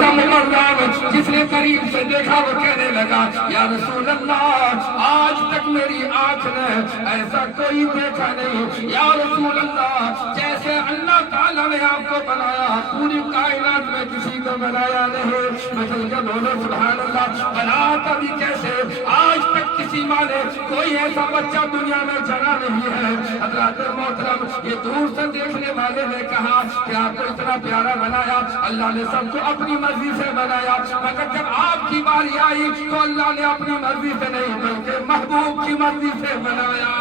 کا مقرر جس نے قریب سے دیکھا وہ کہنے لگا یا رسول اللہ آج تک میری آنکھ نے ایسا کوئی دیکھا نہیں یا رسول اللہ جیسے اللہ تعالیٰ نے آپ کو بنایا پوری کائنات میں کسی کو بنایا نہیں. مثل کے بولو سبحان اللہ. بنا کبھی کیسے آج تک کسی ماں نے کوئی ایسا بچہ دنیا میں جنا نہیں ہے. حضرات محترم یہ دور سے دیکھنے والے نے کہا کہ آپ کو اتنا پیارا بنایا اللہ نے سب کو اپنی مرضی سے بنایا مگر جب آپ کی باری آئی تو اللہ نے اپنی مرضی سے نہیں بلکہ محبوب کی مرضی سے بنایا.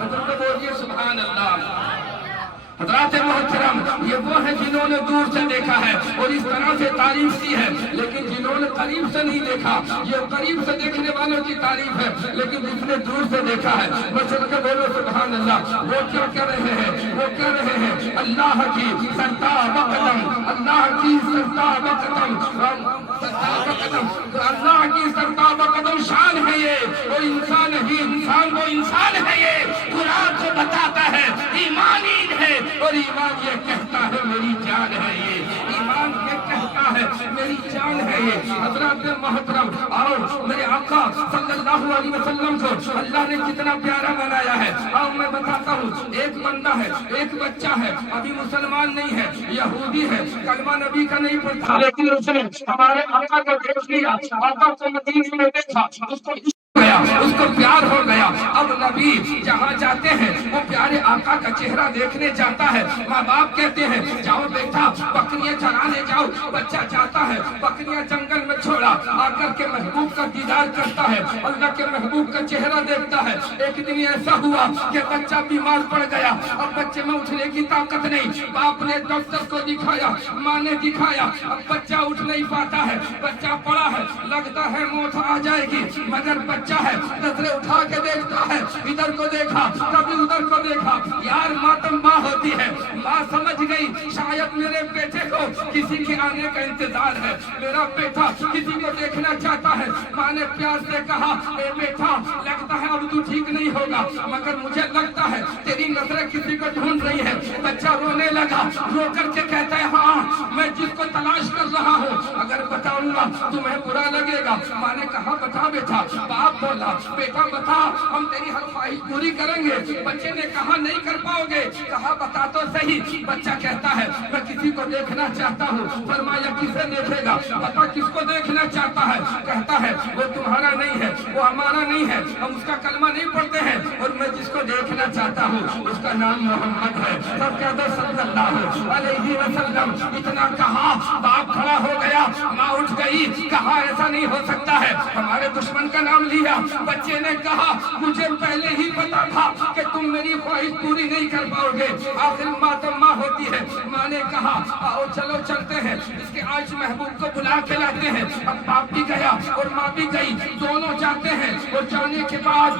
حضرت بولیے سبحان اللہ. حضرات محترم یہ وہ ہیں جنہوں نے دور سے دیکھا ہے اور اس طرح سے تعریف کی ہے لیکن جنہوں نے قریب سے نہیں دیکھا یہ قریب سے دیکھنے والوں کی تعریف ہے لیکن جس نے دور سے دیکھا ہے بچوں کے بولو سبحان اللہ. وہ کیا کہہ رہے ہیں وہ کہہ رہے ہیں اللہ کی سرتاب قدم اللہ کی سرتاب قدم اللہ کی سرتاب قدم شان ہے یہ وہ انسان ہی انسان وہ انسان ہے یہ قرآن کو بتاتا ہے ایمانی ہے اور ایمان یہ کہتا ہے میری جان ہے یہ ایمان یہ کہتا ہے میری جان ہے یہ. حضرات محترم اور میرے آقا صلی اللہ علیہ وسلم کو اللہ نے کتنا پیارا بنایا ہے. اور میں بتاتا ہوں ایک بندہ ہے ایک بچہ ہے ابھی مسلمان نہیں ہے یہودی ہے کلمہ نبی کا نہیں پڑھتا لیکن اس نے ہمارے آقا کو دیکھ لیا آقا کو مدینے میں دیکھا اس کو پیار ہو گیا. اب نبی جہاں جاتے ہیں وہ پیارے آقا کا چہرہ دیکھنے جاتا ہے. ماں باپ کہتے ہیں جاؤ بیٹا بکریاں چرانے جاؤ. بچہ جاتا ہے بکریاں جنگل میں چھوڑا آ کر کے محبوب کا دیدار کرتا ہے اللہ کے محبوب کا چہرہ دیکھتا ہے. ایک دن ایسا ہوا کہ بچہ بیمار پڑ گیا. اب بچے میں اٹھنے کی طاقت نہیں. باپ نے ڈاکٹر کو دکھایا ماں نے دکھایا اب بچہ اٹھ نہیں پاتا ہے. بچہ پڑا ہے لگتا ہے موت آ جائے گی مگر بچہ ہے نظریں اٹھا کے دیکھتا ہے ادھر کو دیکھا کبھی ادھر کو دیکھا. یار ماتم ماں ہوتی ہے. ماں سمجھ گئی شاید میرے بیٹے کو کسی کے آنے کا انتظار ہے میرا بیٹا کسی کو دیکھنا چاہتا ہے. ماں نے پیار سے کہا اے بیٹا لگتا ہے اب تو ٹھیک نہیں ہوگا مگر مجھے لگتا ہے تیری نظریں کسی کو ڈھونڈ رہی ہے. بچہ رونے لگا رو کر کے کہتا ہے ہاں میں جس کو تلاش کر رہا ہوں اگر بتاؤں گا تمہیں برا لگے گا. ماں نے کہا بتا بیٹا. باپ بولا بیٹا بتا ہم تیری ہر خواہش پوری کریں گے. بچے نے کہا نہیں کر پاؤ گے. کہا بتا تو صحیح. بچہ کہتا ہے میں کسی کو دیکھنا چاہتا ہوں. فرمایا کسے دیکھے گا بتا کس کو دیکھنا چاہتا ہے. کہتا ہے وہ تمہارا نہیں ہے وہ ہمارا نہیں ہے ہم اس کا کلمہ نہیں پڑھتے ہیں اور میں جس کو دیکھنا چاہتا ہوں اس کا نام محمد ہے. سب کہتے صلی اللہ علیہ وسلم. اتنا کہا باپ کھڑا ہو گیا ماں اٹھ گئی. کہا ایسا نہیں ہو سکتا ہے ہمارے دشمن کا نام لیا. بچے نے کہا مجھے پہلے ہی پتا تھا کہ تم میری خواہش پوری نہیں کر پاؤ گے. آخر ماتم ماں ہوتی ہے. ماں نے کہا آؤ چلو چلتے ہیں اس کے آج محبوب کو بلا کے لاتے ہیں. اب باپ بھی گیا اور ماں بھی گئی. دونوں جاتے ہیں اور جانے کے بعد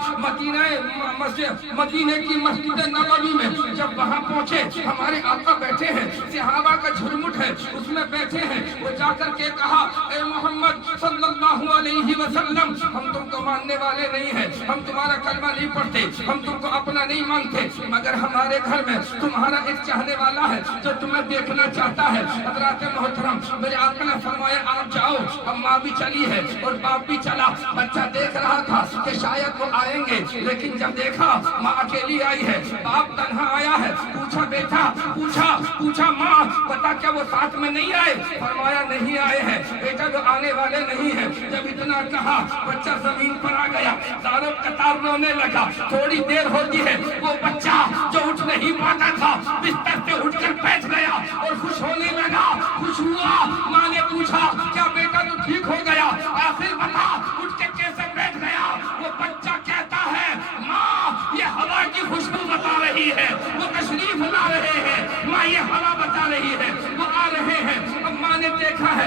مدینے کی مسجد نبوی میں جب وہاں پہنچے ہمارے آقا بیٹھے ہیں صحابہ کا جھرمٹ ہے اس میں بیٹھے ہیں. وہ جا کر کے کہا اے محمد صلی اللہ علیہ وسلم ہم تم کو ماننے والے نہیں ہیں ہم تمہارا کلمہ نہیں پڑھتے ہم تم کو اپنا نہیں مانتے مگر ہمارے گھر میں تمہارا ایک چاہنے والا ہے جو تمہیں دیکھنا چاہتا ہے. حضرات محترم میرے آقا نے فرمایا آپ جاؤ. اب ماں بھی چلی ہے اور باپ بھی چلا. بچہ دیکھ رہا تھا کہ شاید وہ آئیں گے لیکن جب دیکھا ماں اکیلی آئی ہے باپ تنہا آیا ہے. پوچھا بیٹا پوچھا ماں بتا کیا وہ ساتھ میں نہیں آئے. فرمایا نہیں آئے ہیں بیٹا جو آنے والے نہیں ہیں. جب اتنا کہا بچہ زمین پر آ گیا داروں قطار رونے لگا. تھوڑی دیر ہوتی ہے وہ بچہ جو اٹھ نہیں پاتا تھا بستر سے اٹھ کر بیٹھ گیا اور خوش ہونے لگا. خوش ہوا. ماں نے پوچھا کیا بیٹا تو ٹھیک ہو گیا آخر بتا اٹھ کے کیسے بیٹھ گیا. وہ بچہ کہتا ہے ماں یہ ہوا کی خوشبو بتا رہی ہے وہ تشریف لا رہے ہیں. ماں یہ ہوا بتا رہی ہے وہ آ رہے ہیں. اب ماں نے دیکھا ہے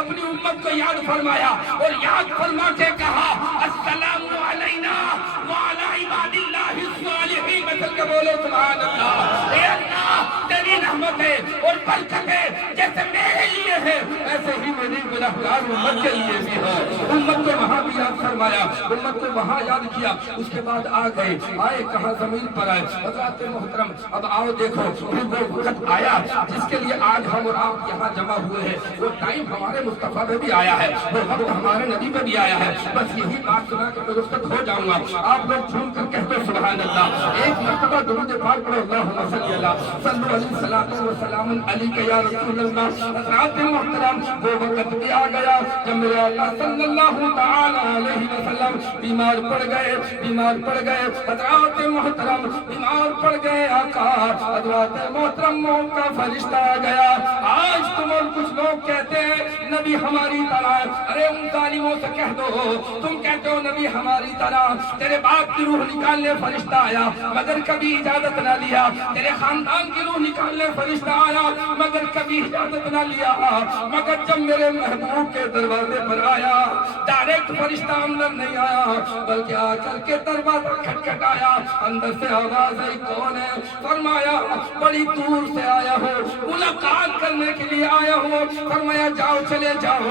اپنی امت کو یاد فرمایا اور یاد فرما کے کہا السلام علینا وعلی عباد اللہ الصالحین، مثل کے بولو سبحان اللہ۔ اے اللہ تیری رحمتیں اور برکتیں جیسے میرے لیے ہے ایسے ہی میری گنہگار امت کے لیے بھی ہے۔ امت کو وہاں بھی یاد فرمایا، امت کو وہاں یاد کیا، اس کے بعد آئے کہاں زمین پر آئے۔ حضرات محترم اب آؤ دیکھو وہ وقت آیا جس کے لیے آج ہم اور آپ یہاں جمع ہوئے ہیں، وہ ٹائم ہمارے مصطفیٰ میں بھی آیا ہے، وہ وقت ہمارے نبی میں بھی آیا ہے۔ بس یہی بات سنا کہ میں رخصت ہو جاؤں گا، آپ لوگ جھوم کر کہتے ہو سبحان اللہ۔ ایک مرتبہ درود پاک پڑھو اللہم صلی اللہ صلو علیہ الصلاۃ والسلام علیک یا رسول اللہ۔ حضرات محترم وہ وقت بھی آ گیا جب میرے آقا صلی اللہ تعالی علیہ وسلم بیمار پڑ گئے، حضرات محترم بیمار پڑ گئے آقا۔ حضرات محترم موت کا فرشتہ آ گیا۔ آج تم اور کچھ لوگ کہتے ہیں نبی ہماری طرح، ارے ان ظالموں سے کہہ دو، تم کہتے ہو نبی ہماری طرح، تیرے باپ کی روح نکالنے فرشتہ آیا مگر کبھی اجازت نہ لیا، تیرے خاندان کی روح نکالنے فرشتہ آیا مگر کبھی اجازت نہ لیا، مگر جب میرے محبوب کے دروازے پر آیا ڈائریکٹ فرشتہ اندر نہیں آیا بلکہ آ کر کے دروازہ کھٹکھٹایا، اندر سے آواز آئی کون ہے؟ فرمایا بڑی دور سے آیا ہو، ملاقات کرنے کے لیے آیا ہو۔ فرمایا جاؤ چلے جاؤ،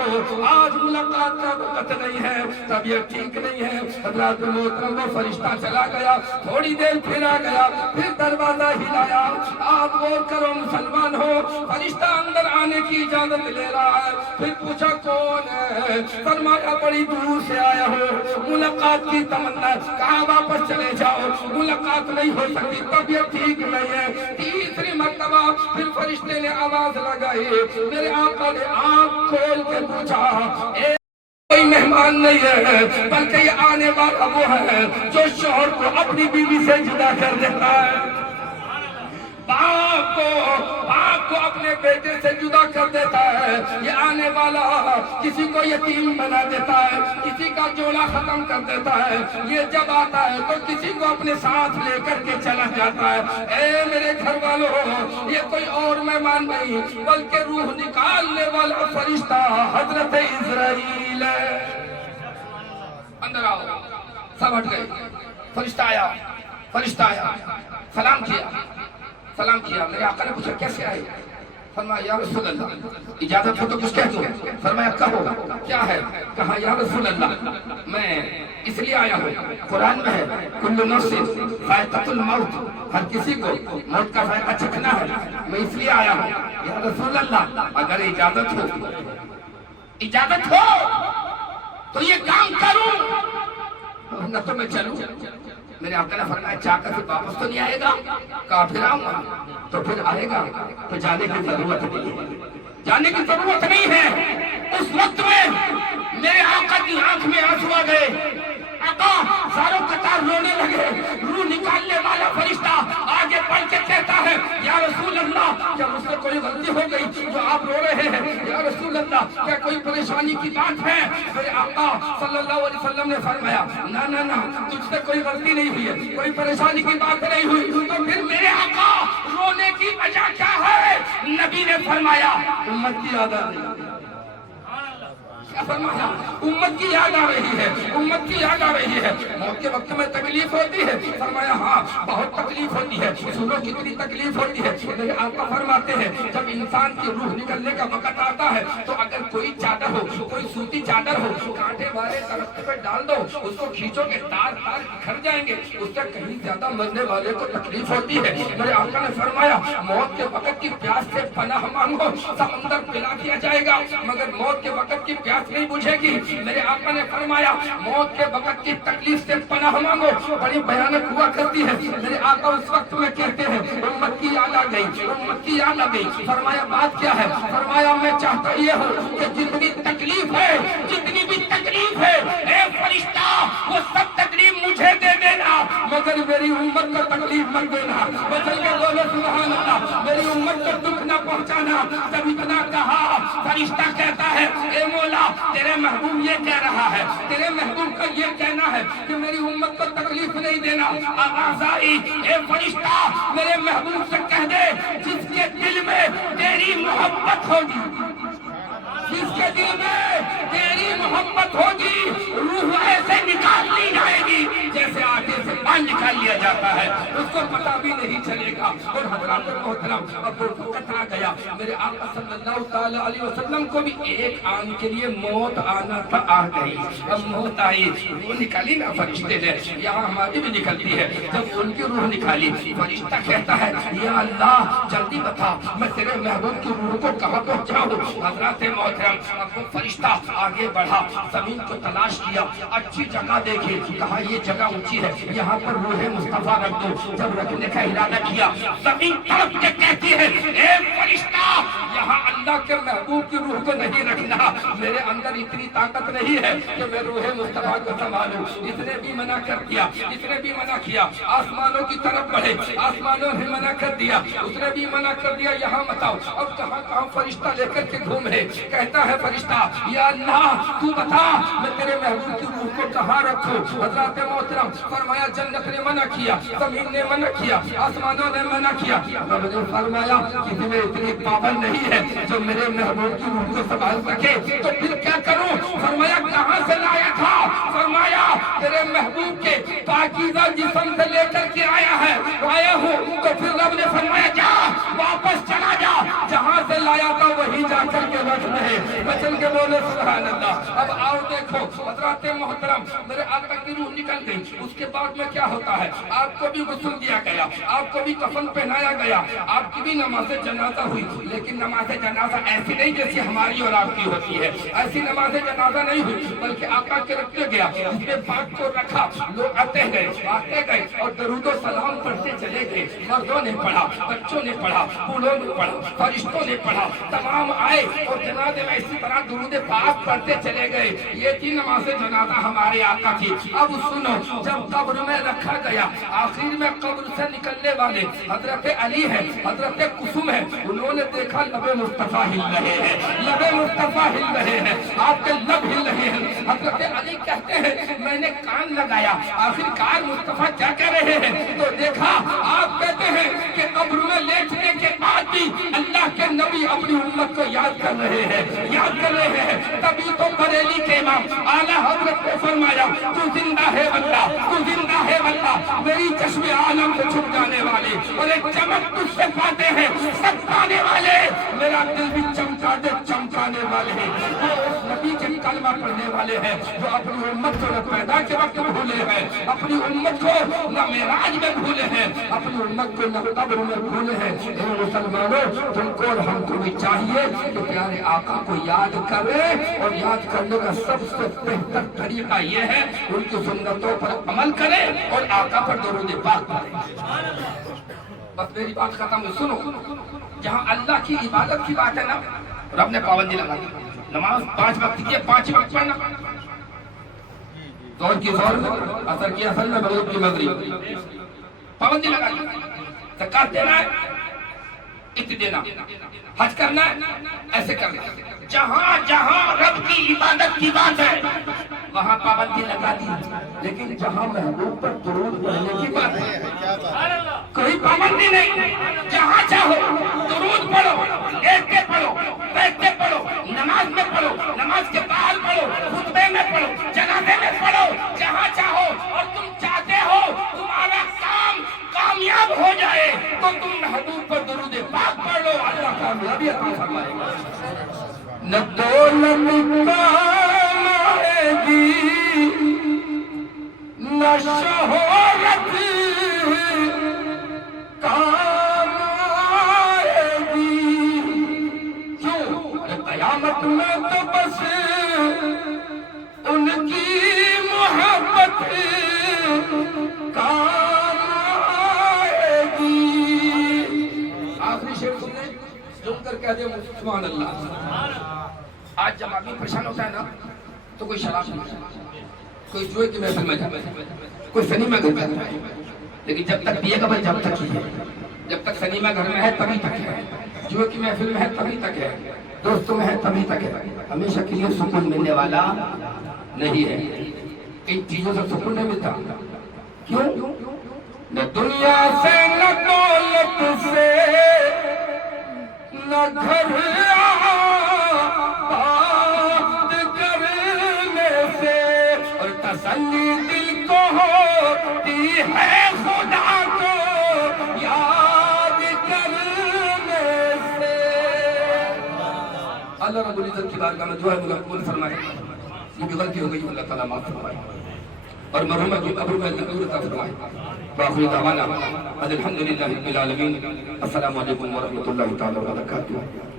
آج ملاقات کا وقت نہیں ہے، طبیعت ٹھیک نہیں ہے۔ حضرات محترم وہ فرشتہ چلا گیا، تھوڑی دیر پھر آ گیا، پھر دروازہ ہلایا۔ آپ غور کرو مسلمان ہو، فرشتہ اندر آنے کی اجازت لے رہا ہے، پھر پوچھا کون ہے؟ فرمایا بڑی دور سے آیا ہو، ملاقات کی تمنا، کہاں واپس چلے جاؤ، ملاقات نہیں ہو سکتی، طبیعت ٹھیک نہیں ہے۔ تیسری مرتبہ پھر فرشتے نے آواز لگائی، میرے آقا نے آنکھ کھول کے پوچھا کوئی مہمان نہیں ہے بلکہ یہ آنے والا وہ ہے جو شوہر کو اپنی بیوی سے جدا کر دیتا ہے، باپ کو اپنے بیٹے سے جدا کر دیتا ہے، یہ آنے والا کسی کو یتیم بنا دیتا ہے، کسی کا جوڑا ختم کر دیتا ہے، یہ جب آتا ہے تو کسی کو اپنے ساتھ لے کر کے چلا جاتا ہے۔ اے میرے گھر والوں، یہ کوئی اور مہمان نہیں بلکہ روح نکالنے والا فرشتہ حضرت اسرائیل ہے۔ اندر آؤ، سب ہٹ گئے، فرشتہ آیا، سلام کیا، میرے آقا نے پوچھا کیسے آئے؟ فرمایا یا رسول اللہ اجازت ہو تو کچھ کہہ دو۔ فرمایا کہو کیا ہے؟ کہا یا رسول اللہ میں اس لیے آیا ہوں، قرآن میں ہے کل نفس ذائقۃ الموت، ہر کسی کو موت کا ذائقہ چکھنا ہے، میں اس لیے آیا ہوں یا رسول اللہ اگر اجازت ہو تو یہ کام کروں نہ تو میں چلوں۔ میرے آقا نے فرمایا جا کر پھر واپس تو نہیں آئے گا؟ کہا پھر آؤں گا، تو پھر آئے گا تو جانے کی ضرورت نہیں ہے۔ اس وقت میں میرے آقا کی آنکھ میں آنسو آ گئے، آقا ساروں قطار رونے لگے۔ روح نکالنے والا فرشتہ آگے بڑھ کے کہتا ہے یا رسول اللہ کیا مجھ سے کوئی غلطی ہو گئی جو آپ رو رہے ہیں؟ یا رسول اللہ کیا کوئی پریشانی کی بات ہے؟ میرے آقا صلی اللہ علیہ وسلم نے فرمایا نہ تجھ سے کوئی غلطی نہیں ہوئی ہے، کوئی پریشانی کی بات نہیں ہوئی۔ تو پھر میرے آقا رونے کی وجہ کیا ہے؟ نبی نے فرمایا امت کی یاد آ رہی ہے۔ فرمایا امت کی یاد آ رہی ہے، موت کے وقت میں تکلیف ہوتی ہے؟ فرمایا ہاں بہت تکلیف ہوتی ہے، سنو کتنی تکلیف ہوتی ہے۔ میرے آقا فرماتے ہیں جب انسان کی روح نکلنے کا وقت آتا ہے تو اگر کوئی چادر ہو، کوئی سوتی چادر ہو، کانٹے والے درخت پہ ڈال دو، اس کو کھینچو گے تار بکھر جائیں گے، اس سے کہیں زیادہ مرنے والے کو تکلیف ہوتی ہے۔ میرے آقا نے فرمایا موت کے وقت کی پیاس سے پناہ مانگو، سمندر پلا دیا جائے گا مگر موت کے وقت کی پیاس نہیں بجھے گی۔ میرے آقا نے فرمایا موت کے وقت کی تکلیف سے پناہ مانگو، بڑی بھیانک ہوا کرتی ہے۔ میرے آقا اس وقت میں کہتے ہیں امت کی یاد آ گئی، فرمایا بات کیا ہے؟ فرمایا میں چاہتا یہ ہوں کہ جتنی بھی تکلیف ہے اے فرشتہ وہ سب تکلیف مجھے دے دینا مگر میری امت کو تکلیف مت دینا۔ بچل کے بولو سبحان اللہ، میری امت کو دکھ نہ پہنچانا۔ جب اتنا کہا فرشتہ کہتا ہے اے مولا تیرے محبوب یہ کہہ رہا ہے، تیرے محبوب کا یہ کہنا ہے کہ میری امت کو تکلیف نہیں دینا۔ آواز آئی اے فرشتہ میرے محبوب سے کہہ دے جس کے دل میں تیری محبت ہوگی، جس کے دل میں تیری محبت ہوگی روح ایسے نکال لی جائے گی جیسے آٹے سے پان نکال لیا جاتا ہے، اس کو پتہ بھی نہیں چلے گا۔ اور حضرات محترم اب وہ وقت آ گیا، میرے آقا صلی اللہ تعالی علیہ وسلم کو بھی ایک آن کے لیے موت آنا تھا، آ گئی۔ اب موت آئی، وہ نکالی نا فرشتے نے، یہاں ہماری بھی نکلتی ہے، جب ان کی روح نکالی فرشتہ کہتا ہے یا اللہ جلدی بتا میں تیرے محبوب کی روح کو کہاں پہنچاؤں۔ حضرات محترم اب وہ فرشتہ آگے بڑھا، زمین کو تلاش کیا، اچھی جگہ دیکھی، کہا یہ جگہ اونچی ہے، یہاں پر روح مصطفیٰ رکھ دو۔ جب رکھنے کا ارادہ کیا، زمین تڑپ کے کہتی ہے اے فرشتہ یہاں اللہ کے محبوب کی روح کو نہیں رکھنا، میرے اندر اتنی طاقت نہیں ہے کہ میں روح مصطفیٰ کو سنبھالوں۔ اس نے بھی منع کر دیا، اس نے بھی منع کیا، آسمانوں کی طرف بڑھے، آسمانوں نے منع کر دیا، اس نے بھی منع کر دیا یہاں مت آؤ۔ اب کہاں کہاں فرشتہ لے کر کے گھومے، کہتا ہے فرشتہ یا اللہ تو بتا میں تیرے محبوب کی روح کو کہاں رکھوں۔ حضرات محترم فرمایا جنت نے منع کیا، زمین نے منع کیا، آسمانوں نے منع کیا، رب نے فرمایا کسی میں اتنی پابند نہیں ہے جو میرے محبوب کی روح کو سنبھال سکے، تو پھر کیا کروں؟ فرمایا کہاں سے لایا تھا؟ فرمایا تیرے محبوب کے پاکیزہ جسم سے لے کر کے آیا ہوں۔ تو پھر رب نے فرمایا جا واپس چلا جا، جہاں سے لایا تھا وہی جا کر کے رکھ دے۔ بچن کے بولے سبحان اللہ۔ اب آؤ دیکھو حضرات محترم میرے آقا کی روح نکل گئی، اس کے بعد میں کیا ہوتا ہے؟ آپ کو بھی غسل دیا گیا، آپ کو بھی کفن پہنایا گیا، آپ کی بھی نماز جنازہ ہوئی، لیکن نماز جنازہ ایسی نہیں جیسی ہماری اور آپ کی ہوتی ہے، ایسی نماز جنازہ نہیں ہوئی، بلکہ آقا کے رکھتے گیا، اس کے پاک کو رکھا، لوگ آتے گئے اور درود و سلام پڑھتے چلے گئے۔ مردوں نے پڑھا، بچوں نے پڑھا، بوڑھوں نے پڑھا، فرشتوں نے پڑھا، تمام آئے اور جنازے میں اسی طرح درود پاک پڑھتے چلے گئے۔ یہ تھی نماز جنازہ ہمارے آقا کی۔ اب سنو جب قبر میں رکھا گیا، آخر میں قبر سے نکلنے والے حضرت علی ہے، حضرت کسم ہے، انہوں نے دیکھا لب مصطفیٰ ہل رہے ہیں، لب مصطفیٰ ہل رہے ہیں، آپ کے لب ہل رہے ہیں۔ حضرت علی کہتے ہیں میں نے کان لگایا آخر کار مصطفیٰ کیا کہہ رہے ہیں، تو دیکھا آپ کہتے ہیں کہ قبر میں لیٹنے کے بعد بھی اللہ کے نبی اپنی امت کو یاد کر رہے ہیں، یاد کر رہے ہیں۔ تبھی تو بریلی کے امام اعلیٰ حضرت نے فرمایا تو زندہ ہے واللہ، تو زندہ ہے واللہ، میری چشم عالم سے چھپ جانے والے اور ایک چمک تجھ سے پاتے ہیں سب پانے والے، میرا دل بھی چمکا دے چمکانے والے ہیں، وہ اس نبی کے کلمہ پڑھنے والے ہیں جو اپنی امت کو نہ پیدا کے وقت بھولے ہیں، اپنی امت کو نہ معراج میں بھولے ہیں، اپنی امت کو نہ قبر میں بھولے ہیں۔ اے مسلمانوں تم کو اور ہم کو بھی چاہیے کہ پیارے آقا کو یاد کریں، اور یاد کرنے کا سب سے بہتر طریقہ یہ ہے ان کی سنتوں پر عمل کریں اور آقا پر درود پاک پڑھیں۔ بس میری بات ختم ہے، سنو جہاں اللہ کی عبادت کی بات ہے نا، رب نے پابندی لگا دی، نماز 5 وقت کی ہے، 5 وقت پڑھنا، زور کی زور میں، اثر کی اثر میں، مغرب کی مغرب، پابندی لگا دی۔ زکات دینا ہے اتنے دینا، حج کرنا ہے ایسے کرنا، جہاں جہاں رب کی عبادت کی بات ہے وہاں پابندی لگا دی، لیکن جہاں محبوب پر درود پڑھنے کی بات ہے کوئی پابندی نہیں، جہاں چاہو درود پڑھو، لیٹتے پڑھو، بیٹھتے پڑھو، نماز میں پڑھو، نماز کے بعد پڑھو، خطبے میں پڑھو، جنازے میں پڑھو، جہاں چاہو۔ اور تم چاہتے ہو تمہارا کام کامیاب ہو جائے تو تم محبوب پر درود پاک پڑھ لو، اللہ کامیابی عطا فرمائے گا۔ نہ دولت کام آئے گی نہ شہرت کام آئے گی، کیوں؟ قیامت میں تو بس ان کی محبت کام آئے گی۔ آخری شعر سنیں جم کر کہہ دے سبحان اللہ۔ آج جب آدمی پریشان ہوتا ہے نا تو کوئی شراب نہیں، کوئی جوئے کی محفل میں جاتا ہے، کوئی سنیما گھر میں جاتا ہے، لیکن جب تک پیے گا بھائی جب تک ہی ہے، جب تک سنیما گھر میں ہے تبھی تک ہے، جوئے کی محفل میں ہے تبھی تک ہے، دوستوں میں ہے تبھی تک ہے، ہمیشہ کے لیے سکون ملنے والا نہیں ہے۔ ان چیزوں سے سکون نہیں ملتا، کیوں؟ نہ دنیا سے نہ دولت سے نہ گھر ہے خدا کو یاد کرنے سے۔ اللہ رب العزت کی بارگاہ میں دعا ہے قبول فرمائے، مجھے غلطی ہو گئی اللہ تعالیٰ معاف فرمائے اور مرحومہ کی قبر میں نور عطا فرمائے۔ وآخر دعوانا الحمدللہ رب العالمین۔ السلام علیکم ورحمۃ اللہ تعالیٰ وبرکاتہ۔